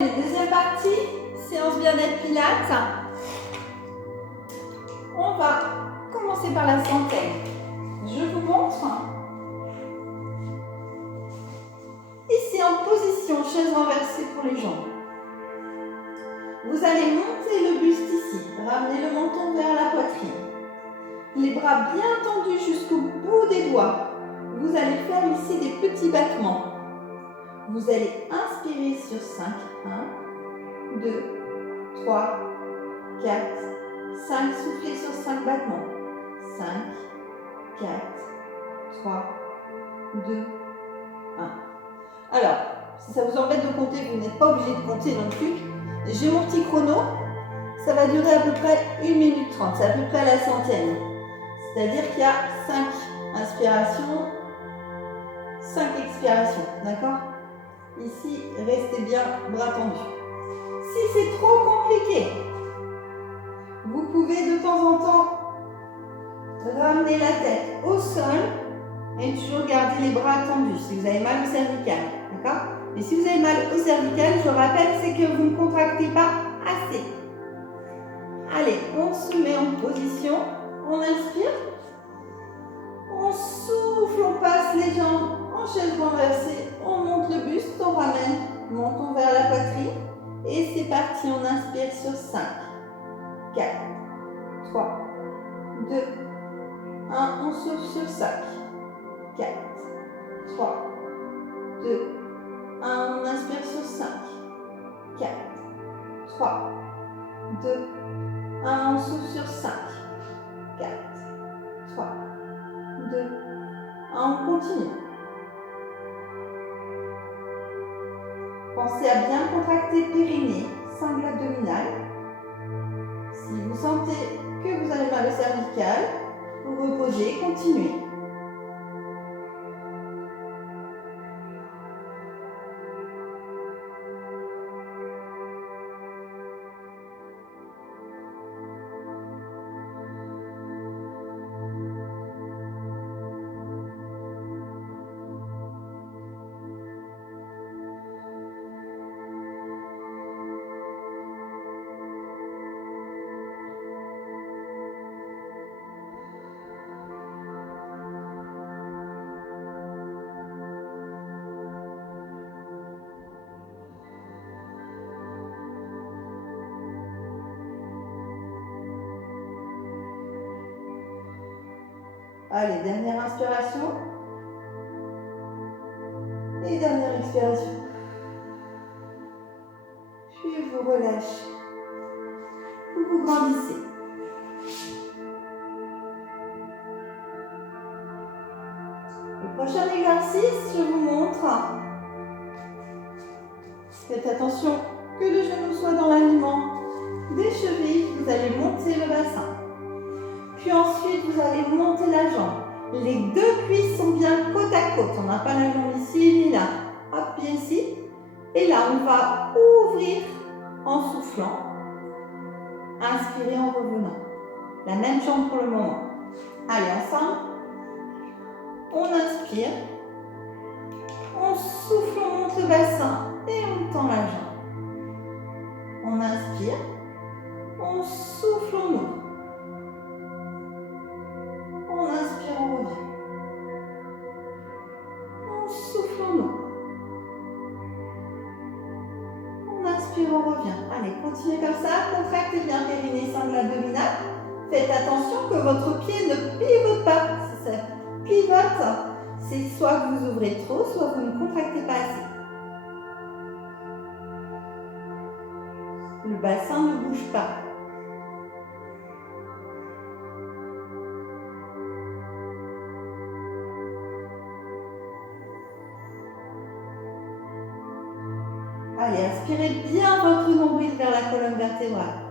Deuxième partie, séance bien-être pilates. On va commencer par la santé. Je vous montre. Ici en position chaise renversée pour les jambes. Vous allez monter le buste ici, ramener le menton vers la poitrine. Les bras bien tendus jusqu'au bout des doigts. Vous allez faire ici des petits battements. Vous allez inspirer sur 5. 1, 2, 3, 4, 5. Soufflez sur 5 battements. 5, 4, 3, 2, 1. Alors, si ça vous embête de compter, vous n'êtes pas obligé de compter non plus. J'ai mon petit chrono. Ça va durer à peu près 1 minute 30. C'est à peu près à la centième. C'est-à-dire qu'il y a 5 inspirations, 5 expirations. D'accord? Ici, restez bien bras tendus. Si c'est trop compliqué, vous pouvez de temps en temps ramener la tête au sol et toujours garder les bras tendus si vous avez mal au cervical. D'accord? Et si vous avez mal au cervical, je rappelle, c'est que vous ne contractez pas assez. Allez, on se met en position. On inspire. On souffle, on passe les jambes en chaise renversée. On monte le buste, on ramène le menton vers la poitrine. Et c'est parti, on inspire sur 5, 4, 3, 2, 1. On souffle sur 5, 4, 3, 2, 1. On inspire sur 5, 4, 3, 2, 1. On souffle sur 5, 4, 3, 2, 1. On continue. Pensez à bien contracter périnée, sangle abdominale. Si vous sentez que vous avez mal au cervical, vous reposez, continuez. Allez, dernière inspiration. Et dernière expiration. Puis vous relâchez. Vous grandissez. Le prochain exercice, je vous montre. Faites attention que le genou soit dans l'alignement des chevilles. Vous allez monter le bassin. Puis ensuite, vous allez monter la jambe. Les deux cuisses sont bien côte à côte. On n'a pas la jambe ici ni là. Hop, bien ici. Et là, on va ouvrir en soufflant. Inspirez en revenant. La même jambe pour le moment. Allez, ensemble. On inspire. On souffle, on monte le bassin. Et on tend la jambe. On inspire. On souffle, on ouvre. On inspire, on revient. On souffle, on ouvre. On inspire, on revient. Allez, continuez comme ça. Contractez bien périnée, sangle abdominale. Faites attention que votre pied ne pivote pas. Si ça pivote, c'est soit que vous ouvrez trop, soit que vous ne contractez pas assez. Le bassin ne bouge pas. Allez, inspirez bien votre nombril vers la colonne vertébrale.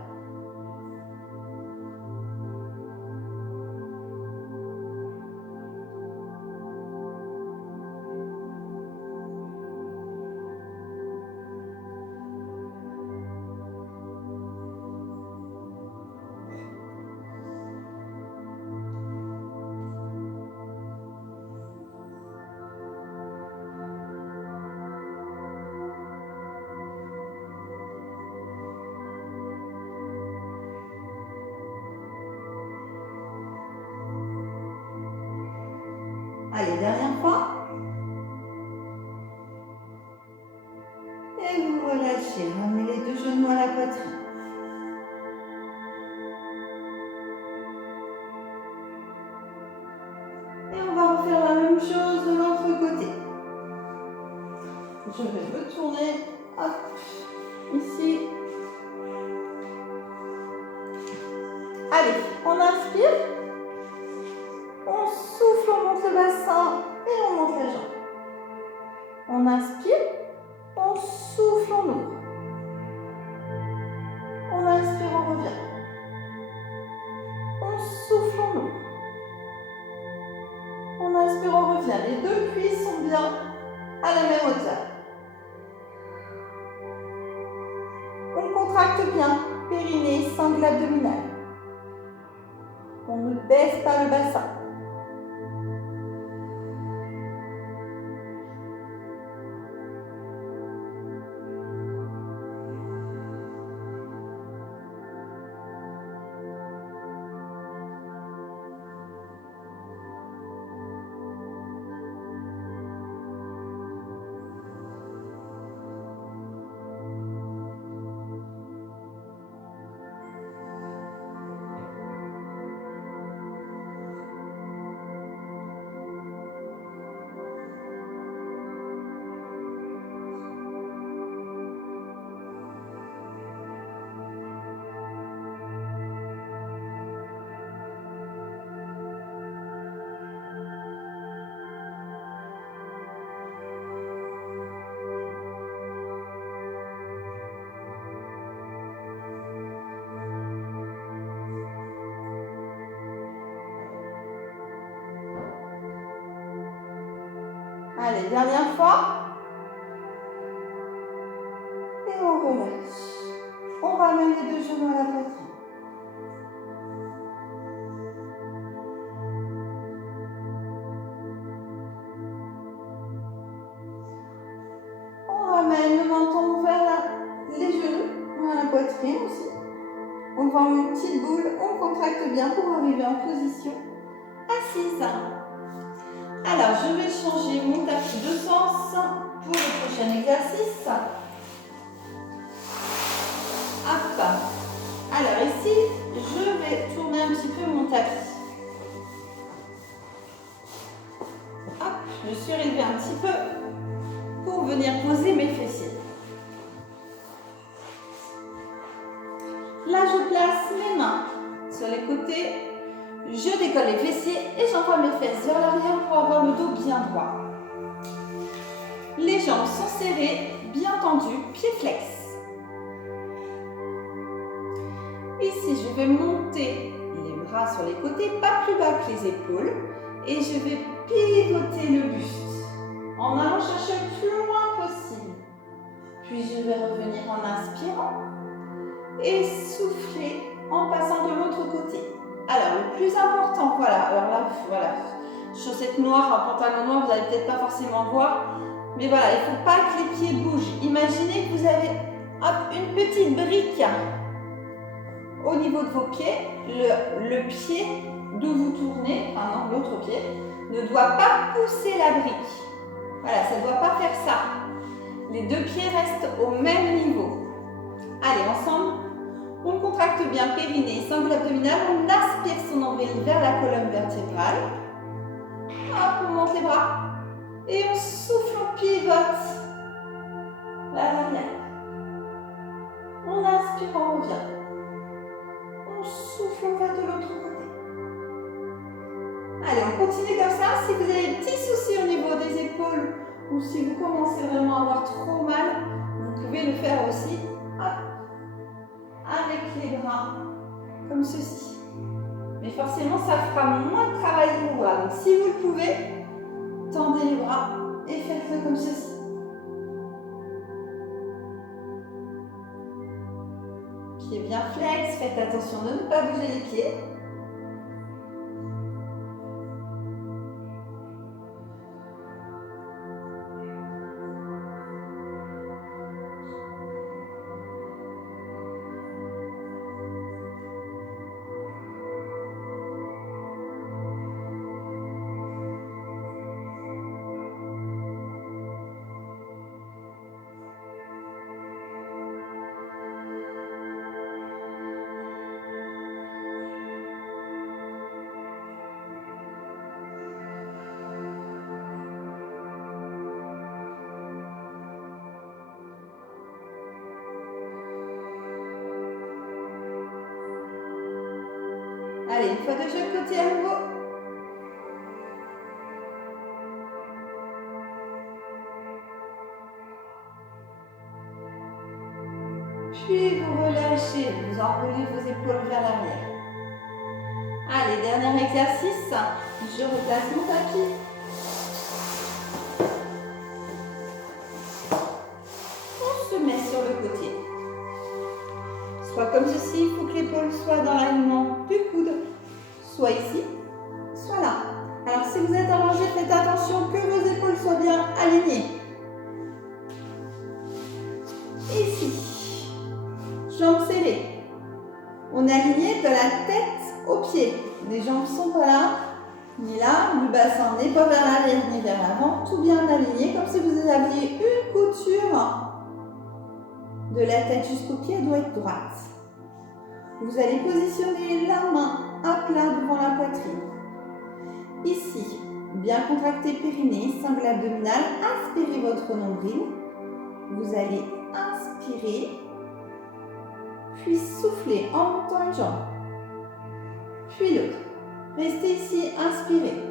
Allez, dernière fois. Et vous relâchez. Ramenez les 2 genoux à la poitrine. Et on va refaire la même chose de l'autre côté. Je vais me tourner. Hop, ici. Allez, on inspire. On souffle, on monte le bassin et on monte la jambe. On inspire. On souffle, on ouvre. On inspire, on revient. On souffle, on ouvre. On inspire, on revient. Les 2 cuisses sont bien à la même hauteur. On contracte bien, périnée, sangle abdominal. On ne baisse pas le bassin. Allez, dernière fois. Et on relâche. On ramène les 2 genoux à la poitrine. On ramène le menton vers les genoux, vers la poitrine aussi. On forme une petite boule, on contracte bien pour arriver en position assise. Alors, je vais changer mon tapis de sens pour le prochain exercice. Hop. Alors ici, je vais tourner un petit peu mon tapis. Hop, je suis relevée un petit peu pour venir poser mes fessiers. Là, je place mes mains sur les côtés. Je décolle les fessiers et j'envoie mes fesses vers l'arrière pour avoir le dos bien droit. Les jambes sont serrées, bien tendues, pieds flex. Ici, je vais monter les bras sur les côtés, pas plus bas que les épaules. Et je vais pivoter le buste en allant chercher le plus loin possible. Puis je vais revenir en inspirant et souffler en passant de l'autre côté. Alors, le plus important, voilà, alors là, voilà, chaussettes noires, un pantalon noir, vous n'allez peut-être pas forcément voir, mais voilà, il ne faut pas que les pieds bougent. Imaginez que vous avez hop, une petite brique au niveau de vos pieds, le pied d'où vous tournez, enfin non, l'autre pied, ne doit pas pousser la brique. Voilà, ça ne doit pas faire ça. Les 2 pieds restent au même niveau. Allez, ensemble. On contracte bien périnée, sangle abdominal, on aspire son nombril vers la colonne vertébrale. Hop, on monte les bras. Et on souffle, on pivote vers l'arrière. On inspire, on revient. On souffle, on va de l'autre côté. Allez, on continue comme ça. Si vous avez des petits soucis au niveau des épaules ou si vous commencez vraiment à avoir trop mal, vous pouvez le faire aussi. Hop. Avec les bras, comme ceci. Mais forcément, ça fera moins de travail vos bras. Donc, si vous le pouvez, tendez les bras et faites-le comme ceci. Pieds bien flex, faites attention de ne pas bouger les pieds. Allez, une fois de chaque côté à nouveau. Puis vous relâchez, vous enroulez vos épaules vers l'arrière. Allez, dernier exercice. Je replace mon tapis. On se met sur le côté. Soit comme ceci, il faut que l'épaule soit dans l'alignement du coude. Soit ici, soit là. Alors si vous êtes allongé, faites attention que vos épaules soient bien alignées. Ici, jambes serrées. On est aligné de la tête aux pieds. Les jambes ne sont pas là, ni là. Le bassin n'est pas vers l'arrière ni vers l'avant. Tout bien aligné, comme si vous aviez une couture. De la tête jusqu'aux pieds, elle doit être droite. Vous allez positionner la main à plat devant la poitrine. Ici, bien contracté périnée, sangle abdominal. Inspirez votre nombril. Vous allez inspirer, puis souffler en montant une jambe. Puis l'autre. Restez ici, inspirez.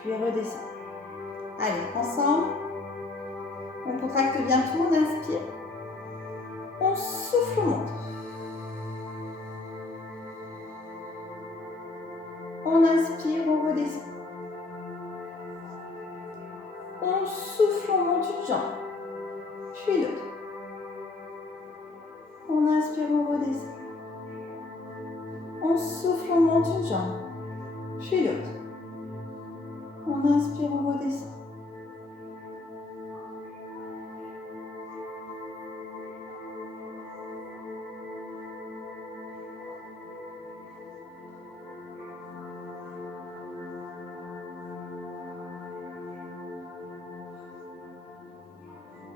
Puis redescendez. Allez, ensemble. On contracte bien tout, on inspire. On souffle, on monte. On inspire, on redescend. On souffle, on monte une jambe. Puis l'autre. On inspire, on redescend. On souffle, on monte une jambe. Puis l'autre. On inspire, on redescend.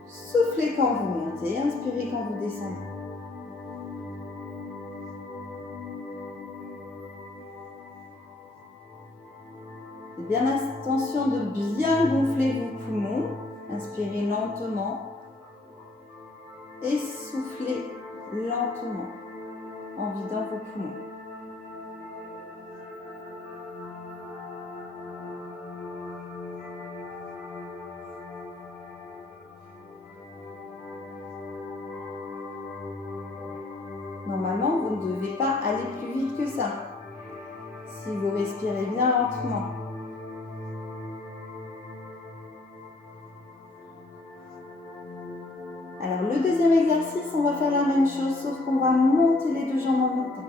Soufflez quand vous montez, inspirez quand vous descendez. Faites bien attention de bien gonfler vos poumons. Inspirez lentement et soufflez lentement en vidant vos poumons. Normalement, vous ne devez pas aller plus vite que ça. Si vous respirez bien lentement. Alors, le deuxième exercice, on va faire la même chose, sauf qu'on va monter les deux jambes en même temps.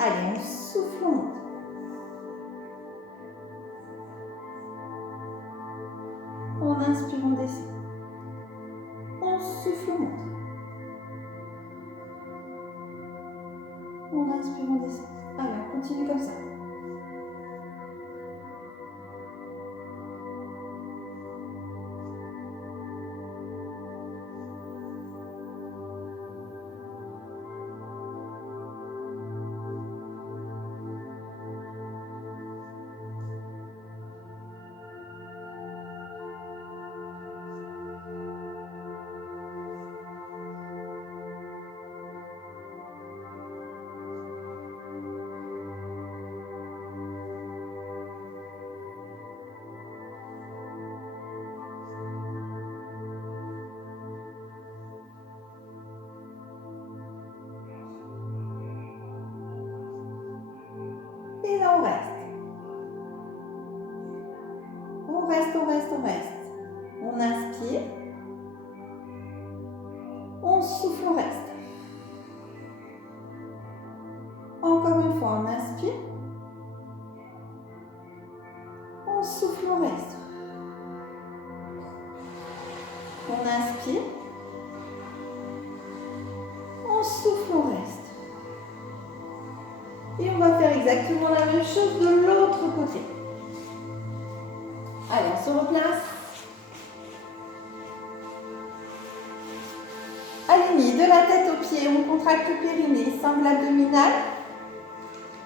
Allez, on souffle, on monte. On inspire, on descend. On souffle, on monte. On inspire, on descend. Allez, on continue comme ça. Et là, on reste. On reste, on reste, on reste. On inspire. On souffle, on reste. Encore une fois, on inspire. On souffle, on reste. On inspire. On souffle, on reste. Et on va faire exactement la même chose de l'autre côté. Allez, on se replace. Aligné de la tête aux pieds, on contracte le périnée, sangle abdominal.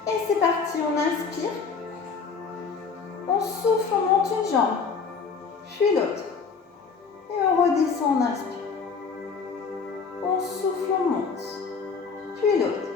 Et c'est parti, on inspire. On souffle, on monte une jambe. Puis l'autre. Et on redescend, on inspire. On souffle, on monte. Puis l'autre.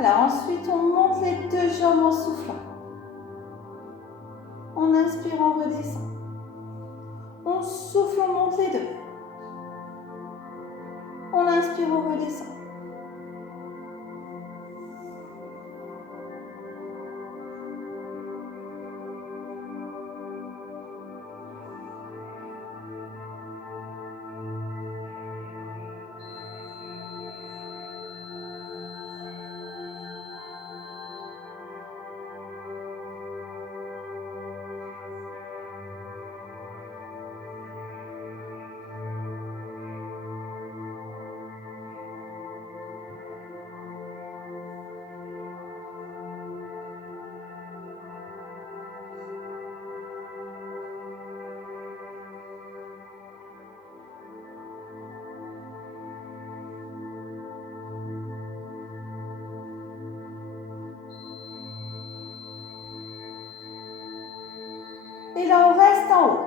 Alors ensuite, on monte les deux jambes en soufflant. On inspire, on redescend. On souffle, on monte les deux. On inspire, on redescend. Et là, on reste en haut.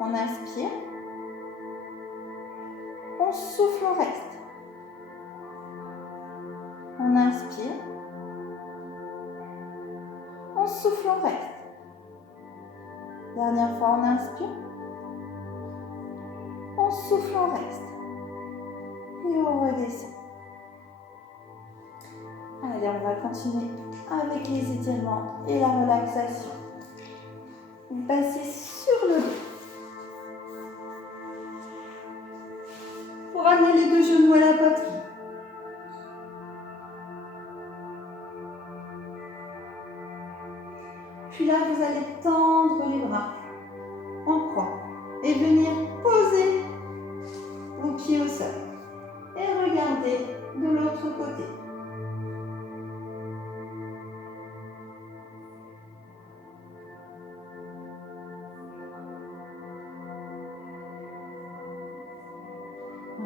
On inspire. On souffle, on reste. On inspire. On souffle, on reste. Dernière fois, on inspire. On souffle, on reste. Et on redescend. Allez, on va continuer avec les étirements et la relaxation. Vous passez sur le dos. Pour amener les deux genoux à la poitrine. Puis là, vous allez tendre les bras en croix et venir poser vos pieds au sol. Et regardez de l'autre côté.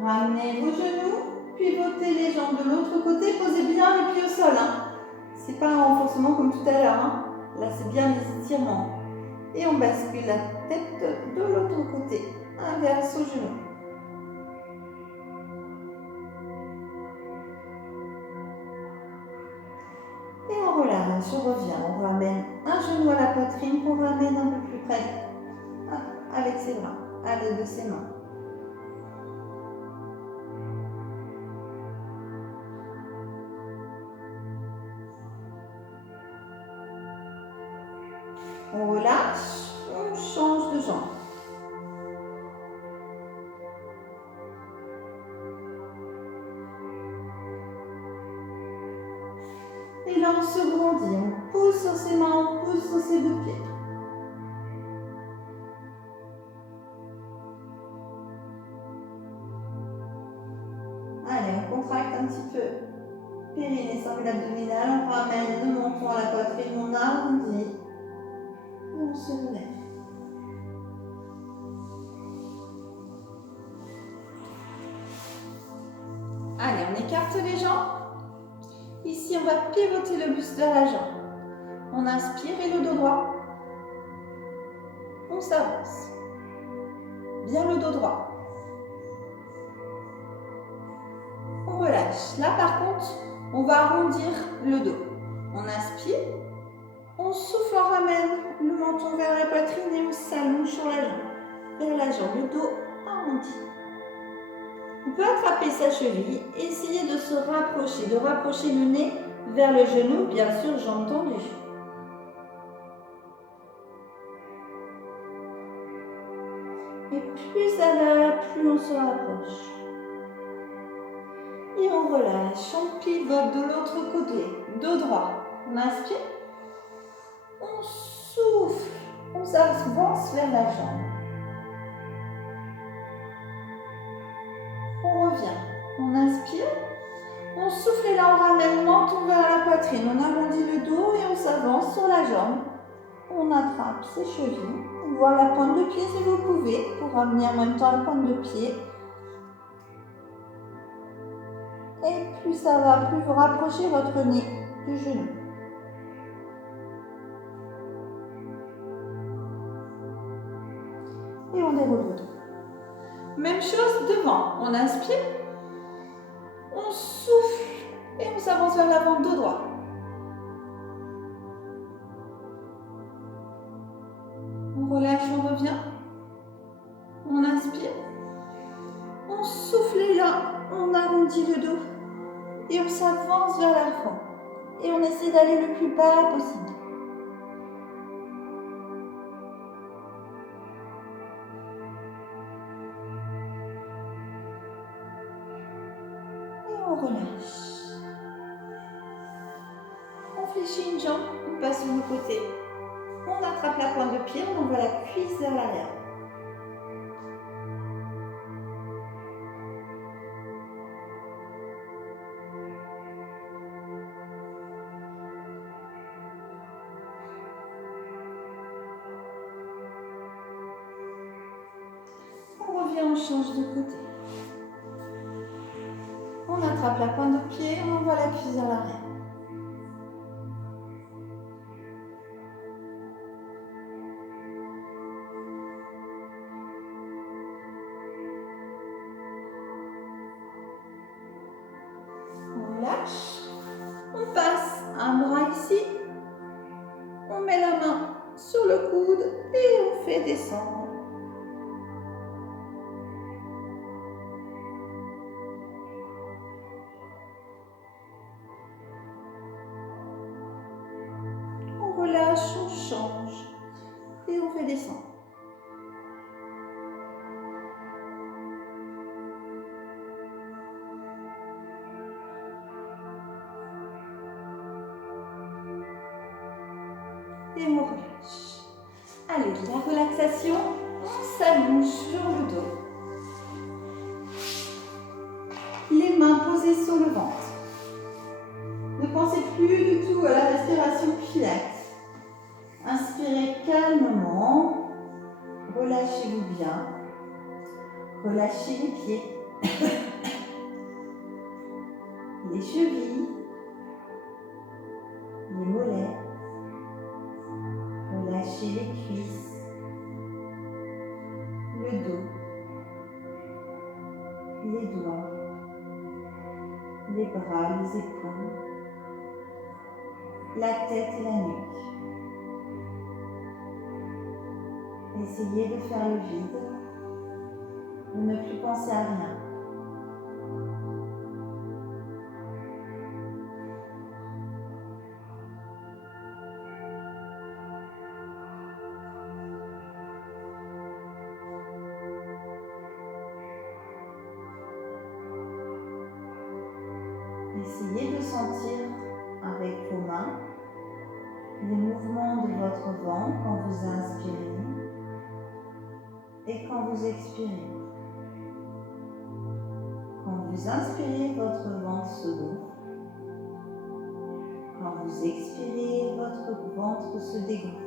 Ramenez vos genoux, pivotez les jambes de l'autre côté, posez bien les pieds au sol. C'est pas un renforcement comme tout à l'heure. Là, c'est bien les étirements. Et on bascule la tête de l'autre côté, inverse au genou. Et on relâche, on revient, on ramène un genou à la poitrine, on ramène un peu plus près avec ses bras, à l'aide de ses mains. On relâche, on change de jambe. Et là, on se grandit, on pousse sur ses mains, on pousse sur ses deux pieds. Allez, on contracte un petit peu périnée, cercle abdominal, on ramène le menton à la poitrine, on arrondit. On se relève. Allez, on écarte les jambes. Ici, on va pivoter le buste vers la jambe. On inspire et le dos droit. On s'avance. Bien le dos droit. On relâche. Là, par contre, on va arrondir le dos. On inspire. On souffle, on ramène le menton vers la poitrine et on s'allonge sur la jambe. Vers la jambe, le dos arrondi. On peut attraper sa cheville et essayer de se rapprocher, de rapprocher le nez vers le genou, bien sûr, jambes tendues. Et plus ça va, plus on se rapproche. Et on relâche, on pivote de l'autre côté, dos droit. On inspire. On souffle, on s'avance vers la jambe. On revient, on inspire, on souffle et là on ramène le menton vers la poitrine. On arrondit le dos et on s'avance sur la jambe. On attrape ses chevilles. On voit la pointe de pied si vous pouvez pour ramener en même temps la pointe de pied. Et plus ça va, plus vous rapprochez votre nez du genou. Et on déroule le dos. Même chose devant. On inspire, on souffle et on s'avance s'avance vers l'avant, dos droit. On relâche, on revient. On inspire. On souffle et là, on arrondit le dos. Et on s'avance vers l'avant. Et on essaie d'aller le plus bas possible. Et on relâche. On fléchit une jambe, on passe sur le côté. On attrape la pointe de pied, on envoie la cuisse vers l'arrière. On revient, on change de côté. On attrape la pointe de pied, on envoie la cuisse vers l'arrière. On passe un bras ici, on met la main sur le coude et on fait descendre. On relâche, on change et on fait descendre. Et on relâche. Allez, la relaxation, on s'allonge sur le dos. Les mains posées sur le ventre. Ne pensez plus du tout à la respiration pilates. Inspirez calmement. Relâchez-vous bien. Relâchez les pieds. Les chevilles. Les mollets. Relâchez les cuisses, le dos, les doigts, les bras, les épaules, la tête et la nuque. Essayez de faire le vide, de ne plus penser à rien. Essayez de sentir avec vos mains les mouvements de votre ventre quand vous inspirez et quand vous expirez. Quand vous inspirez, votre ventre se gonfle. Quand vous expirez, votre ventre se dégonfle.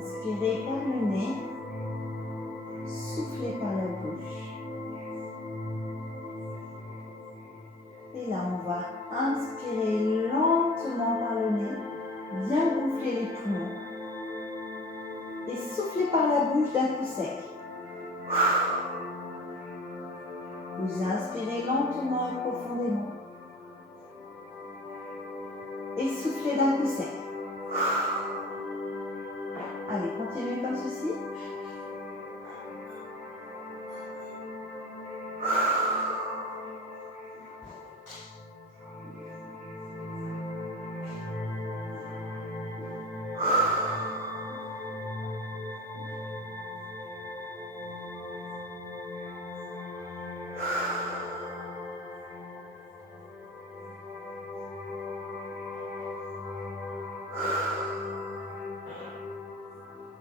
Inspirez par le nez, soufflez par la bouche. Et là, on va inspirer lentement par le nez, bien gonfler les poumons. Et soufflez par la bouche d'un coup sec. Vous inspirez lentement et profondément. Et soufflez d'un coup sec. Allez, continuez comme ceci.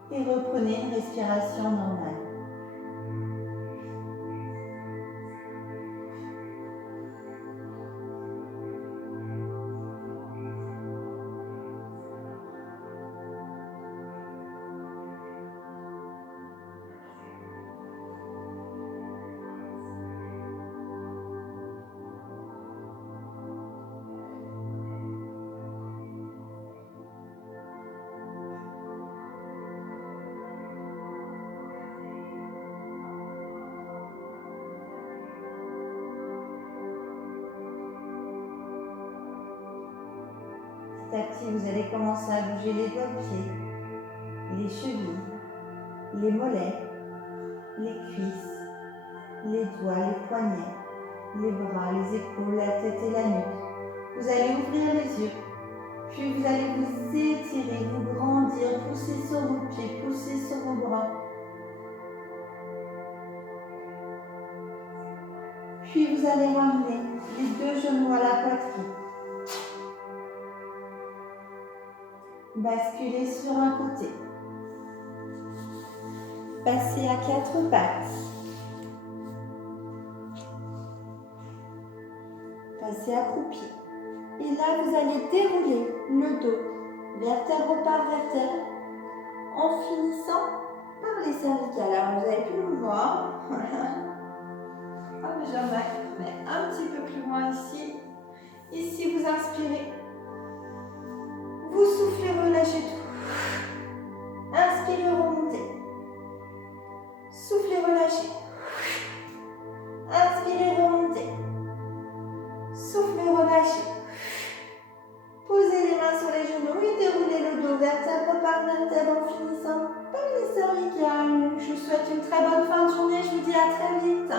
Et reprenez une respiration normale. Petit à petit, vous allez commencer à bouger les doigts de pied, les chevilles, les mollets, les cuisses, les doigts, les poignets, les bras, les épaules, la tête et la nuque. Vous allez ouvrir les yeux, puis vous allez vous étirer, vous grandir, pousser sur vos pieds, pousser sur vos bras. Puis vous allez ramener les deux genoux à la poitrine. Basculez sur un côté. Passez à quatre pattes. Passez accroupi. Et là, vous allez dérouler le dos, vertèbre par vertèbre, en finissant par les cervicales. Alors, vous avez pu le voir. Hop, je mets un petit peu plus loin ici. Ici, vous inspirez. Vous soufflez, relâchez tout. Inspirez, remontez. Soufflez, relâchez. Inspirez, remontez. Soufflez, relâchez. Posez les mains sur les genoux et déroulez le dos vertèbre par vertèbre en finissant par les cervicales. Je vous souhaite une très bonne fin de journée. Je vous dis à très vite.